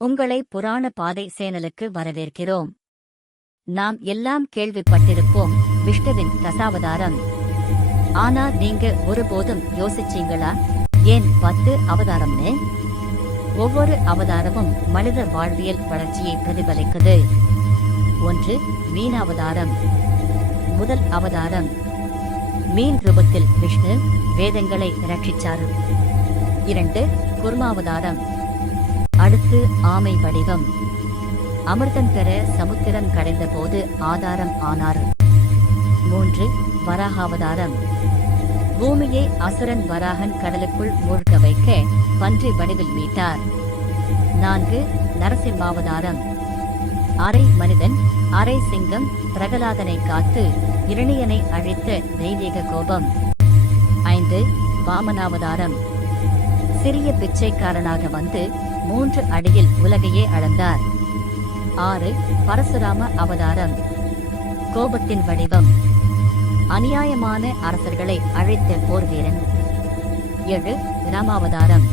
உங்களை புராண பாதை சேனலுக்கு வரவேற்கிறோம். நாம் எல்லாம் கேள்விப்பட்டிருப்போம் விஷ்ணுவின் தசாவதாரம். ஆனா நீங்க ஒருபோதும் யோசிச்சீங்களா ஏன் 10 அவதாரம்னு? ஒவ்வொரு அவதாரமும் மனித வாழ்வியல் வளர்ச்சியை பிரதிபலிக்குது. 1. மீனாவதாரம். முதல் அவதாரம். மீன் ரூபத்தில் விஷ்ணு வேதங்களை ரட்சிச்சாரு. 2. குர்மாவதாரம். அடுத்து ஆமை வடிவம். அமிர்தம் பெற சமுத்திரம் கடைந்த போது ஆதாரம் ஆனார். 3. வராகாவதாரம். பூமியை அசுரன் வராகன் கடலுக்குள் மூழ்க வைக்க பன்றி வடிவில் மீட்டார். 4. நரசிம்மாவதாரம். அரை மனிதன் அரை சிங்கம் பிரகலாதனை காத்து இரணியனை அழித்த தெய்வீக கோபம். 5. வாமனாவதாரம். சிறிய பிச்சைக்காரனாக வந்து 3 அடியில் உலகையே அளந்தார். 6. பரசுராம அவதாரம். கோபத்தின் வடிவம். அநியாயமான அரசர்களை அழைத்த போர் வீரன். 7. ராமாவதாரம்.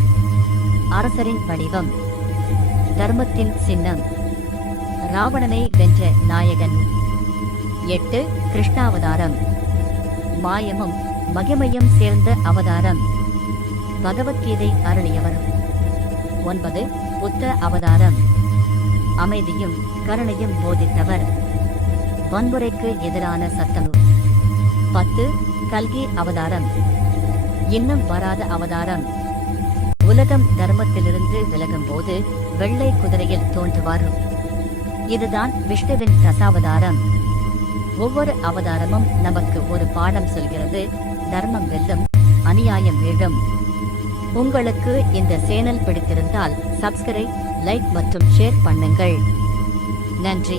அரசரின் வடிவம். தர்மத்தின் சின்னம். ராவணனை வென்ற நாயகன். 8. கிருஷ்ணாவதாரம். மாயமும் மகிமையும் சேர்ந்த அவதாரம். பகவத்கீதை அருளியவர். 9. புத்த அவதாரம். அமைதியும் கருணையும் போதித்தவர். வன்முறைக்கு எதிரான சத்தம். 10. கல்கி அவதாரம். இன்னும் வராத அவதாரம். உலகம் தர்மத்திலிருந்து விலகும் போது வெள்ளை குதிரையில் தோன்றுவார். இதுதான் விஷ்ணுவின் தசாவதாரம். ஒவ்வொரு அவதாரமும் நமக்கு ஒரு பாடம் சொல்கிறது. தர்மம் வெல்லும், அநியாயம் வீழும். உங்களுக்கு இந்த சேனல் பிடித்திருந்தால் சப்ஸ்கிரைப், லைக் மற்றும் ஷேர் பண்ணுங்கள். நன்றி.